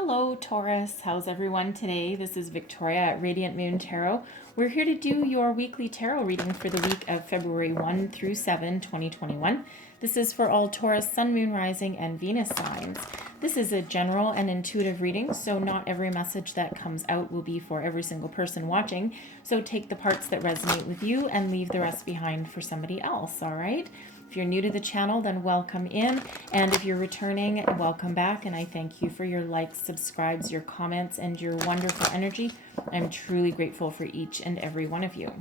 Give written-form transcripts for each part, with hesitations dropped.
Hello, Taurus. How's everyone today? This is Victoria at Radiant Moon Tarot. We're here to do your weekly tarot reading for the week of February 1 through 7, 2021. This is for all Taurus, Sun, Moon, Rising, and Venus signs. This is a general and intuitive reading, so not every message that comes out will be for every single person watching. So take the parts that resonate with you and leave the rest behind for somebody else, all right? If you're new to the channel, then welcome in. And if you're returning, welcome back. And I thank you for your likes, subscribes, your comments, and your wonderful energy. I'm truly grateful for each and every one of you.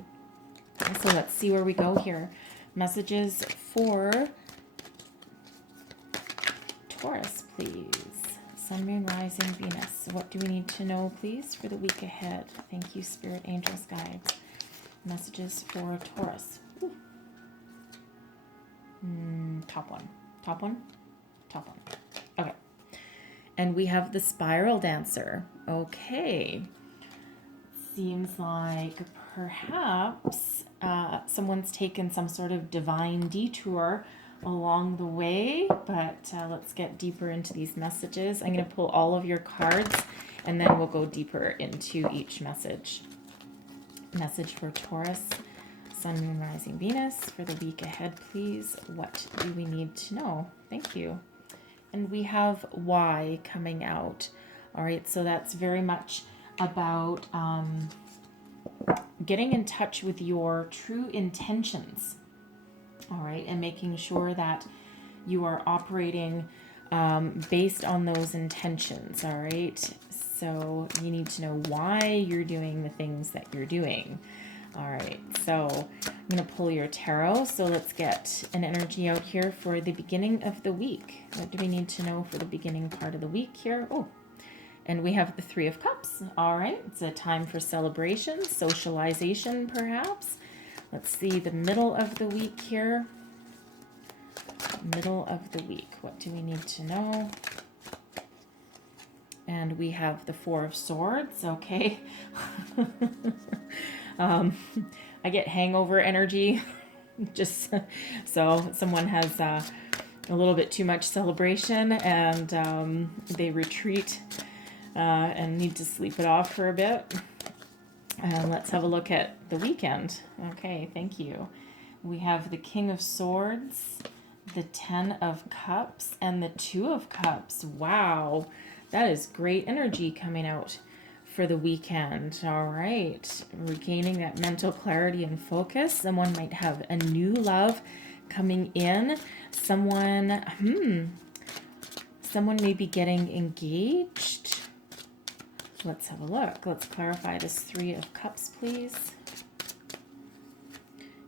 So let's see where we go here. Messages for Taurus, please. Sun, Moon, Rising, Venus. What do we need to know, please, for the week ahead? Thank you, Spirit, Angels, Guides. Messages for Taurus. Ooh. Top one. Top one? Top one. Okay. And we have the Spiral Dancer. Okay. Seems like perhaps someone's taken some sort of divine detour along the way, but let's get deeper into these messages. I'm going to pull all of your cards, and then we'll go deeper into each message. Message for Taurus. Sun, Moon, Rising, Venus for the week ahead, please. What do we need to know? Thank you. And we have why coming out. All right, so that's very much about getting in touch with your true intentions. All right, and making sure that you are operating based on those intentions. All right, so you need to know why you're doing the things that you're doing. All right, so I'm going to pull your tarot. So let's get an energy out here for the beginning of the week. What do we need to know for the beginning part of the week here? Oh, and we have the Three of Cups. All right, it's a time for celebration, socialization perhaps. Let's see the middle of the week here. Middle of the week. What do we need to know? And we have the Four of Swords. Okay. I get hangover energy, just so someone has a little bit too much celebration and they retreat and need to sleep it off for a bit. And let's have a look at the weekend. Okay, thank you. We have the King of Swords, the Ten of Cups, and the Two of Cups. Wow, that is great energy coming out for the weekend. All right, regaining that mental clarity and focus. Someone might have a new love coming in. Someone may be getting engaged. Let's have a look. Let's clarify this Three of Cups, please.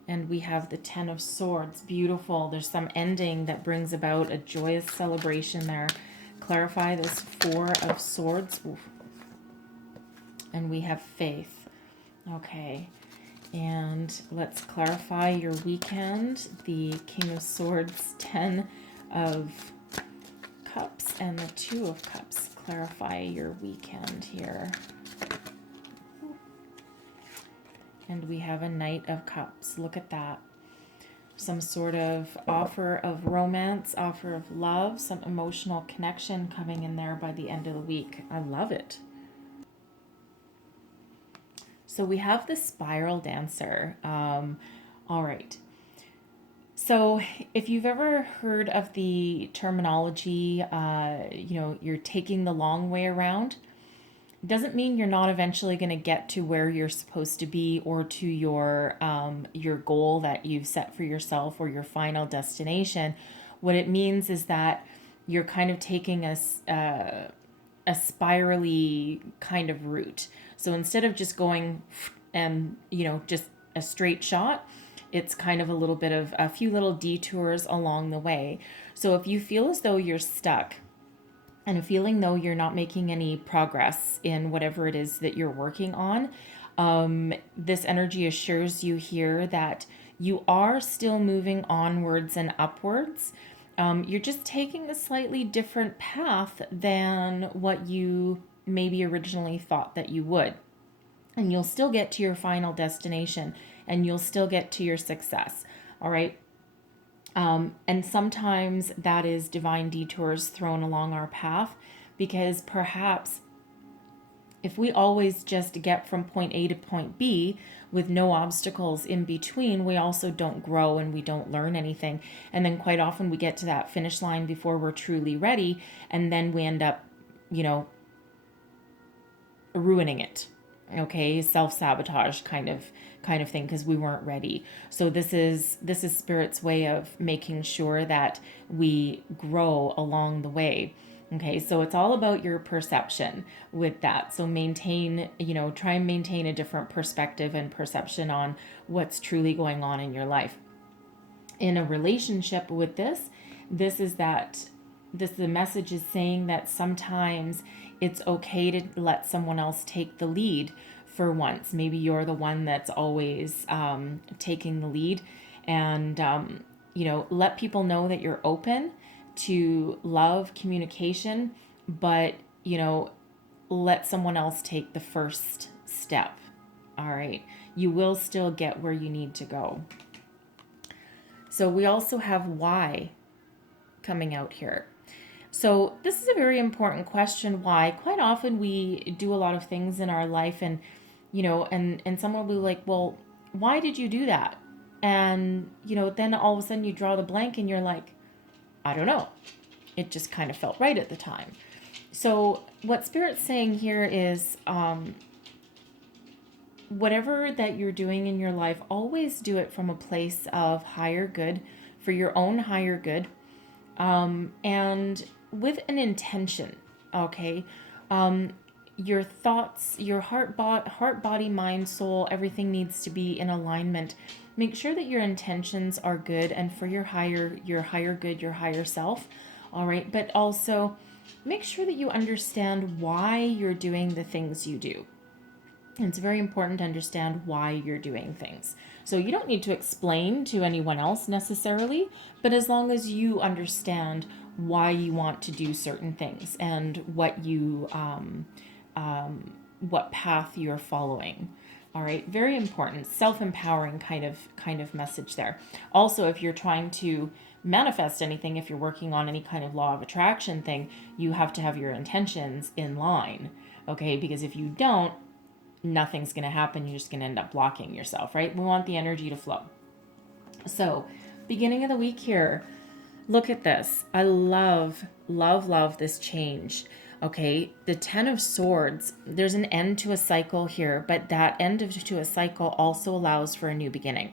And we have the Ten of Swords. Beautiful. There's some ending that brings about a joyous celebration there. Clarify this Four of Swords. Oof. And we have faith. Okay. And let's clarify your weekend. The King of Swords, Ten of Cups, and the Two of Cups. Clarify your weekend here. And we have a Knight of Cups. Look at that. Some sort of offer of romance, offer of love, some emotional connection coming in there by the end of the week. I love it. So we have the Spiral Dancer. All right. So if you've ever heard of the terminology, you're taking the long way around, it doesn't mean you're not eventually going to get to where you're supposed to be or to your goal that you've set for yourself or your final destination. What it means is that you're kind of taking a spirally kind of route. So instead of just going and, just a straight shot, it's kind of a little bit of a few little detours along the way. So if you feel as though you're stuck and feeling though you're not making any progress in whatever it is that you're working on, this energy assures you here that you are still moving onwards and upwards. You're just taking a slightly different path than what you maybe originally thought that you would. And you'll still get to your final destination and you'll still get to your success. All right. And sometimes that is divine detours thrown along our path. because perhaps if we always just get from point A to point B with no obstacles in between, we also don't grow and we don't learn anything. And then quite often we get to that finish line before we're truly ready, and then we end up, ruining it. Okay, self-sabotage kind of thing, because we weren't ready. So this is Spirit's way of making sure that we grow along the way. Okay, so it's all about your perception with that. So try and maintain a different perspective and perception on what's truly going on in your life. In a relationship with the message is saying that sometimes it's okay to let someone else take the lead for once. Maybe you're the one that's always taking the lead, and let people know that you're open to love, communication, but let someone else take the first step. All right, you will still get where you need to go. So we also have why coming out here. So this is a very important question, why. Quite often we do a lot of things in our life, and and someone will be like, well, why did you do that? And then all of a sudden you draw the blank and you're like, I don't know, it just kind of felt right at the time. So what Spirit's saying here is, whatever that you're doing in your life, always do it from a place of higher good, for your own higher good, and with an intention. Okay, your thoughts, your heart, body, mind, soul, everything needs to be in alignment. Make sure that your intentions are good and for your higher good, your higher self. All right, but also make sure that you understand why you're doing the things you do. It's very important to understand why you're doing things. So you don't need to explain to anyone else necessarily, but as long as you understand why you want to do certain things and what what path you're following. All right, very important, self-empowering kind of message there. Also, if you're trying to manifest anything, if you're working on any kind of law of attraction thing, you have to have your intentions in line. Okay, because if you don't, nothing's going to happen. You're just going to end up blocking yourself, right? We want the energy to flow. So, beginning of the week here, look at this. I love this change. Okay, the 10 of Swords, there's an end to a cycle here, but that end to a cycle also allows for a new beginning.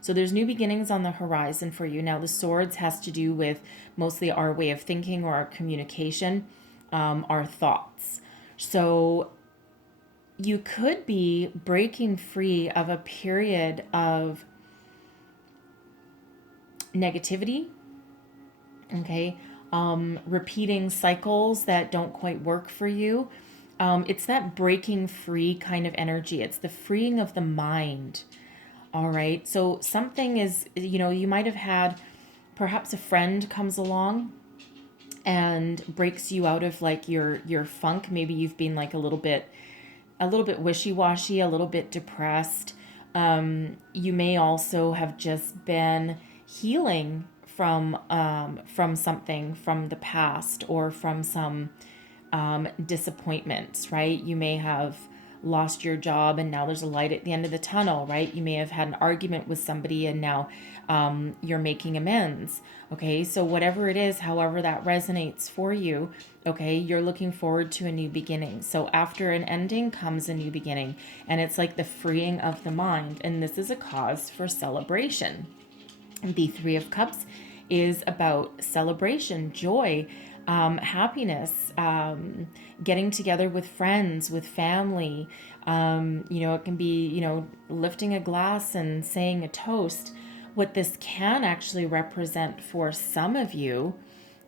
So there's new beginnings on the horizon for you. Now, the Swords has to do with mostly our way of thinking or our communication, our thoughts. So you could be breaking free of a period of negativity, okay? Repeating cycles that don't quite work for you. It's that breaking free kind of energy. It's the freeing of the mind. All right. So something is, you might have had, perhaps a friend comes along and breaks you out of like your funk. Maybe you've been like a little bit wishy-washy, a little bit depressed. You may also have just been healing from something from the past, or from some disappointments, right? You may have lost your job and now there's a light at the end of the tunnel, right? You may have had an argument with somebody and now you're making amends. Okay, so whatever it is, however that resonates for you, okay, you're looking forward to a new beginning. So after an ending comes a new beginning, and it's like the freeing of the mind, and this is a cause for celebration. The 3 of Cups is about celebration, joy, happiness, getting together with friends, with family. It can be, lifting a glass and saying a toast. What this can actually represent for some of you,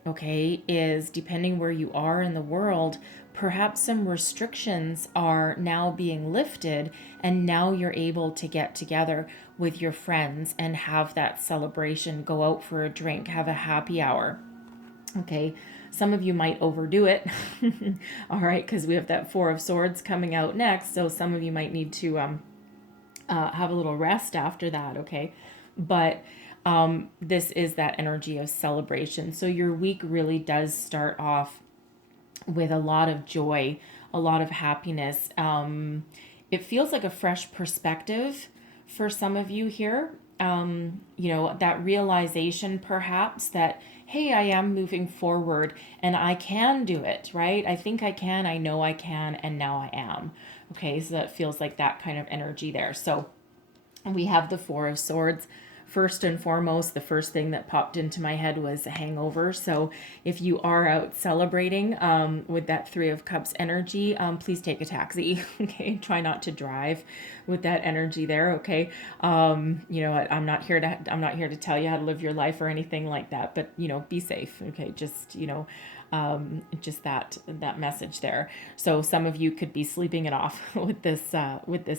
okay, is, depending where you are in the world, perhaps some restrictions are now being lifted, and now you're able to get together with your friends and have that celebration, go out for a drink, have a happy hour. Okay, some of you might overdo it. All right, because we have that 4 of Swords coming out next, so some of you might need to have a little rest after that. Okay, but this is that energy of celebration. So your week really does start off with a lot of joy, a lot of happiness. It feels like a fresh perspective for some of you here. That realization perhaps that, hey, I am moving forward and I can do it, right? I think I can, I know I can, and now I am. Okay, so that feels like that kind of energy there. So we have the Four of Swords. First and foremost, the first thing that popped into my head was a hangover. So if you are out celebrating with that Three of Cups energy, please take a taxi. Okay, try not to drive with that energy there. Okay, I'm not here to tell you how to live your life or anything like that. But be safe. Okay, just that message there. So some of you could be sleeping it off with this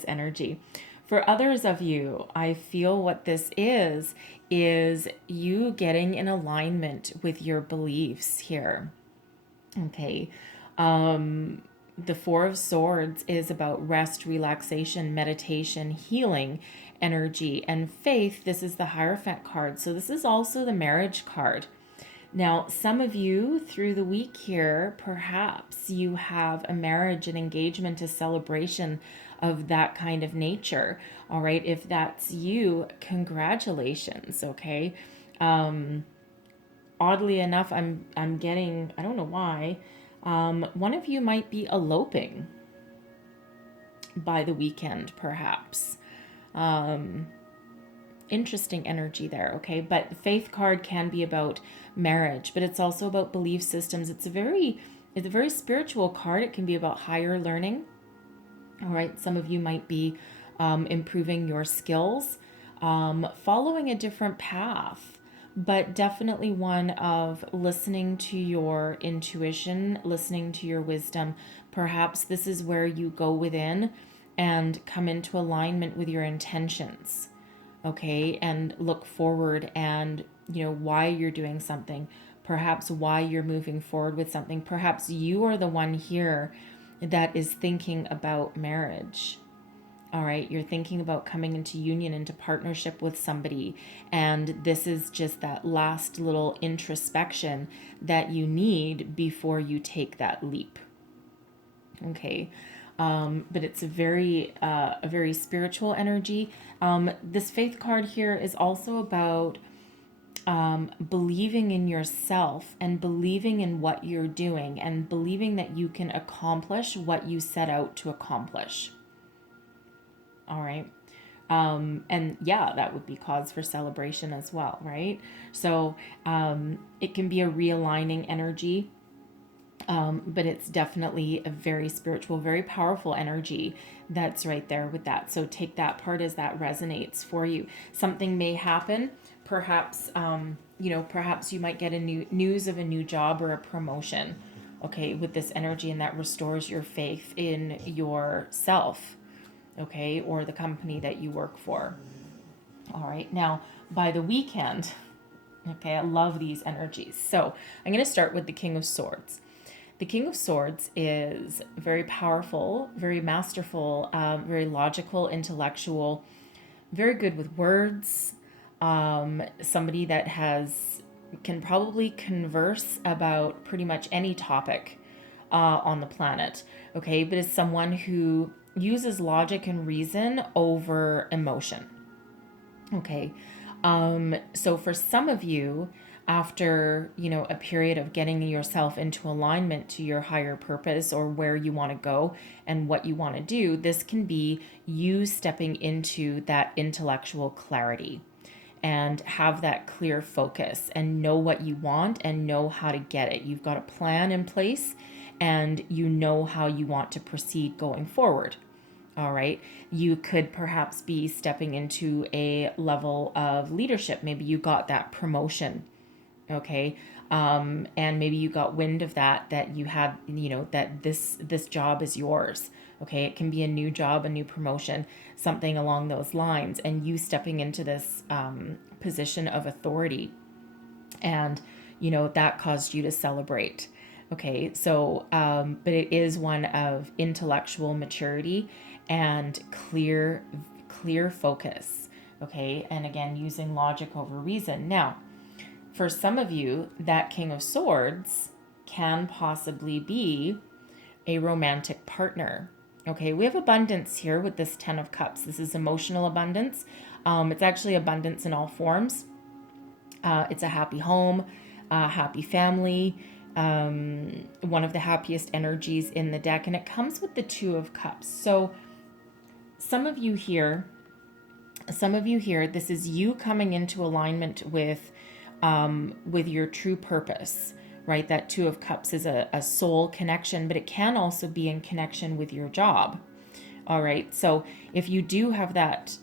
energy. For others of you, I feel what this is you getting in alignment with your beliefs here. Okay. The Four of Swords is about rest, relaxation, meditation, healing, energy, and faith. This is the Hierophant card. So this is also the marriage card. Now, some of you through the week here, perhaps you have a marriage, an engagement, a celebration of that kind of nature. All right. If that's you, congratulations. Okay. Oddly enough, I'm getting, I don't know why, one of you might be eloping by the weekend, perhaps. Interesting energy there, okay? But the faith card can be about marriage, but it's also about belief systems. It's a very spiritual card. It can be about higher learning. All right, some of you might be improving your skills, following a different path, but definitely one of listening to your intuition, listening to your wisdom. Perhaps this is where you go within and come into alignment with your intentions. Okay, and look forward and why you're doing something, perhaps why you're moving forward with something. Perhaps you are the one here that is thinking about marriage. All right, you're thinking about coming into union, into partnership with somebody, and this is just that last little introspection that you need before you take that leap. Okay. But it's a very spiritual energy. This faith card here is also about believing in yourself and believing in what you're doing and believing that you can accomplish what you set out to accomplish. All right. And yeah, that would be cause for celebration as well, right? So it can be a realigning energy. But it's definitely a very spiritual, very powerful energy that's right there with that. So take that part as that resonates for you. Something may happen. Perhaps, perhaps you might get a news of a new job or a promotion, okay, with this energy, and that restores your faith in yourself, okay, or the company that you work for. All right. Now, by the weekend, okay, I love these energies. So I'm going to start with the King of Swords. The King of Swords is very powerful, very masterful, very logical, intellectual, very good with words. Somebody that can probably converse about pretty much any topic on the planet. Okay, but is someone who uses logic and reason over emotion. Okay, so for some of you, after a period of getting yourself into alignment to your higher purpose or where you want to go and what you want to do, this can be you stepping into that intellectual clarity and have that clear focus and know what you want and know how to get it. You've got a plan in place and you know how you want to proceed going forward. All right. You could perhaps be stepping into a level of leadership. Maybe you got that promotion. Okay. And maybe you got wind of that you had, that this job is yours. Okay. It can be a new job, a new promotion, something along those lines. And you stepping into this position of authority. And, that caused you to celebrate. Okay. So, but it is one of intellectual maturity and clear focus. Okay. And again, using logic over reason. Now, for some of you, that King of Swords can possibly be a romantic partner. Okay, we have abundance here with this 10 of Cups. This is emotional abundance. It's actually abundance in all forms. It's a happy home, a happy family, one of the happiest energies in the deck, and it comes with the 2 of Cups. So some of you here, this is you coming into alignment with your true purpose, right? That 2 of Cups is a soul connection, but it can also be in connection with your job. All right. So if you do have that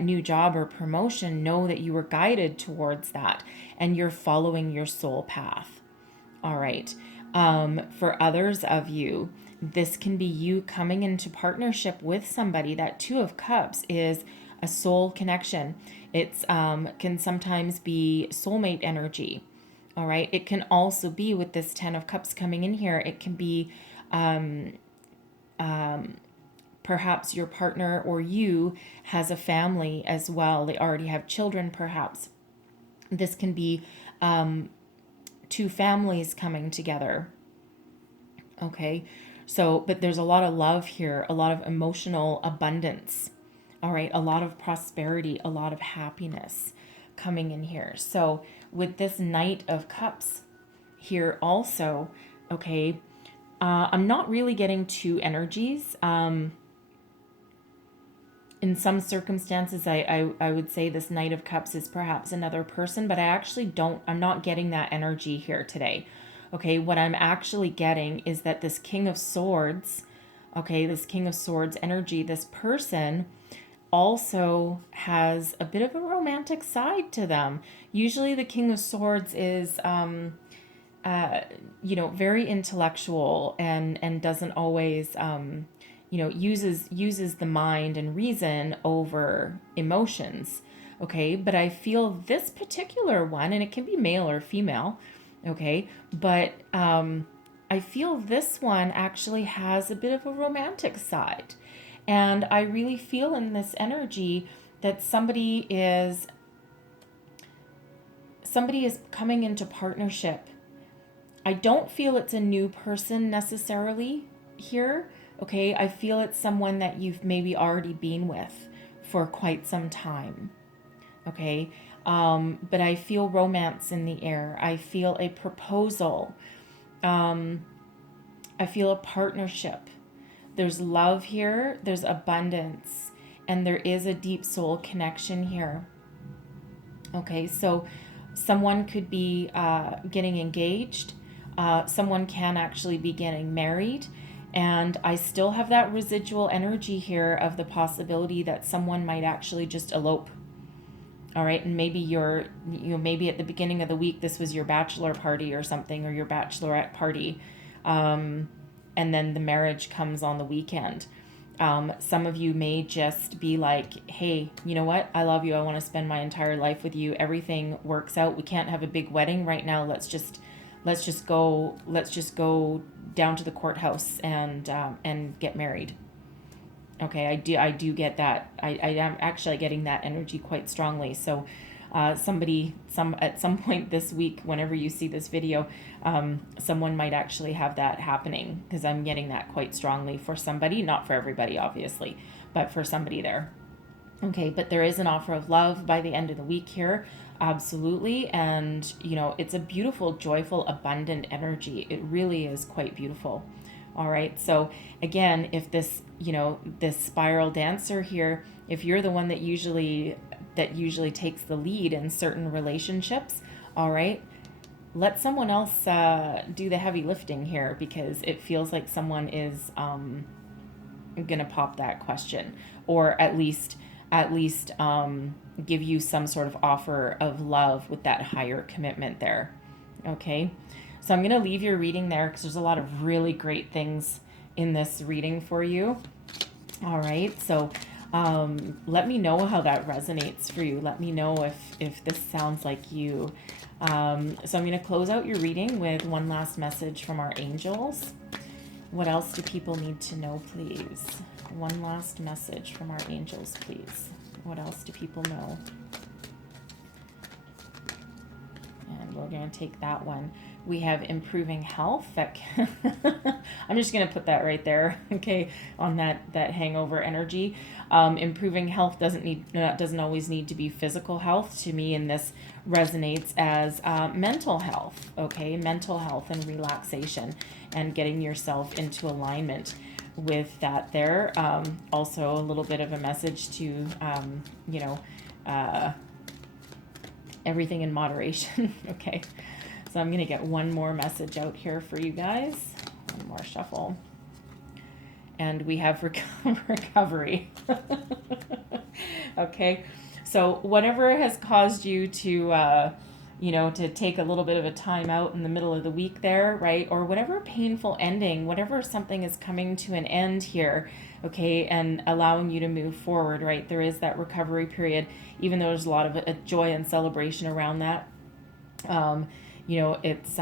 new job or promotion, know that you were guided towards that and you're following your soul path. All right. For others of you, this can be you coming into partnership with somebody. That 2 of Cups is a soul connection. It's can sometimes be soulmate energy. All right. It can also be with this 10 of Cups coming in here. It can be perhaps your partner or you has a family as well. They already have children, perhaps. This can be 2 families coming together. Okay. So, but there's a lot of love here, a lot of emotional abundance. All right. A lot of prosperity, a lot of happiness coming in here. So with this Knight of Cups here also, okay, I'm not really getting 2 energies. In some circumstances, I would say this Knight of Cups is perhaps another person, but I'm not getting that energy here today. Okay, what I'm actually getting is that this King of Swords, okay, this King of Swords energy, this person also has a bit of a romantic side to them. Usually the King of Swords is, very intellectual and doesn't always, uses the mind and reason over emotions. Okay, but I feel this particular one, and it can be male or female. Okay, but I feel this one actually has a bit of a romantic side. And I really feel in this energy that somebody is coming into partnership. I don't feel it's a new person necessarily here. Okay, I feel it's someone that you've maybe already been with for quite some time. Okay, but I feel romance in the air. I feel a proposal. I feel a partnership. There's love here, there's abundance, and there is a deep soul connection here. Okay, so someone could be getting engaged. Someone can actually be getting married. And I still have that residual energy here of the possibility that someone might actually just elope. All right, and maybe maybe at the beginning of the week, this was your bachelor party or something, or your bachelorette party. And then the marriage comes on the weekend. Some of you may just be like, hey, you know what? I love you. I want to spend my entire life with you. Everything works out. We can't have a big wedding right now. Let's just go down to the courthouse and get married. Okay, I do get that. I am actually getting that energy quite strongly. So at some point this week, whenever you see this video, someone might actually have that happening, because I'm getting that quite strongly for somebody, not for everybody, obviously, but for somebody there. Okay, but there is an offer of love by the end of the week here. Absolutely. And, it's a beautiful, joyful, abundant energy. It really is quite beautiful. All right. So again, if this spiral dancer here, if you're the one that usually takes the lead in certain relationships, all right, let someone else do the heavy lifting here, because it feels like someone is going to pop that question, or at least give you some sort of offer of love with that higher commitment there. Okay, so I'm going to leave your reading there, because there's a lot of really great things in this reading for you. All right, so let me know how that resonates for you. Let me know if this sounds like you. So I'm going to close out your reading with one last message from our angels. What else do people need to know, please? One last message from our angels, please. What else do people know? And we're going to take that one. We have improving health. I'm just going to put that right there, okay, on that hangover energy. Improving health doesn't always need to be physical health. To me, and this resonates as mental health, okay, mental health and relaxation, and getting yourself into alignment with that there. Also a little bit of a message to, everything in moderation. Okay, so I'm going to get one more message out here for you guys. One more shuffle. And we have recovery. Okay, so whatever has caused you to, to take a little bit of a time out in the middle of the week there, right? Or whatever painful ending, whatever something is coming to an end here, okay, and allowing you to move forward, right? There is that recovery period, even though there's a lot of joy and celebration around that. It's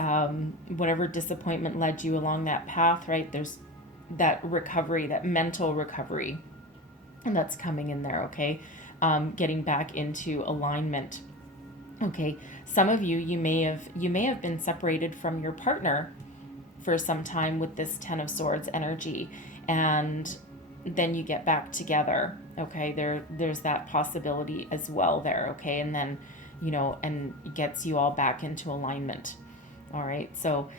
whatever disappointment led you along that path, right? There's that recovery, that mental recovery, and that's coming in there, okay? Getting back into alignment. Okay, some of you may have been separated from your partner for some time with this Ten of Swords energy, and then you get back together. Okay, there's that possibility as well there. Okay, and then and gets you all back into alignment. All right, so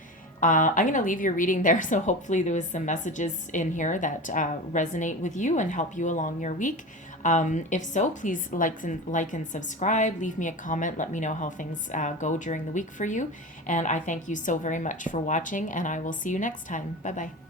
I'm going to leave your reading there. So hopefully there was some messages in here that resonate with you and help you along your week. If so, please like and subscribe. Leave me a comment. Let me know how things go during the week for you. And I thank you so very much for watching, and I will see you next time. Bye-bye.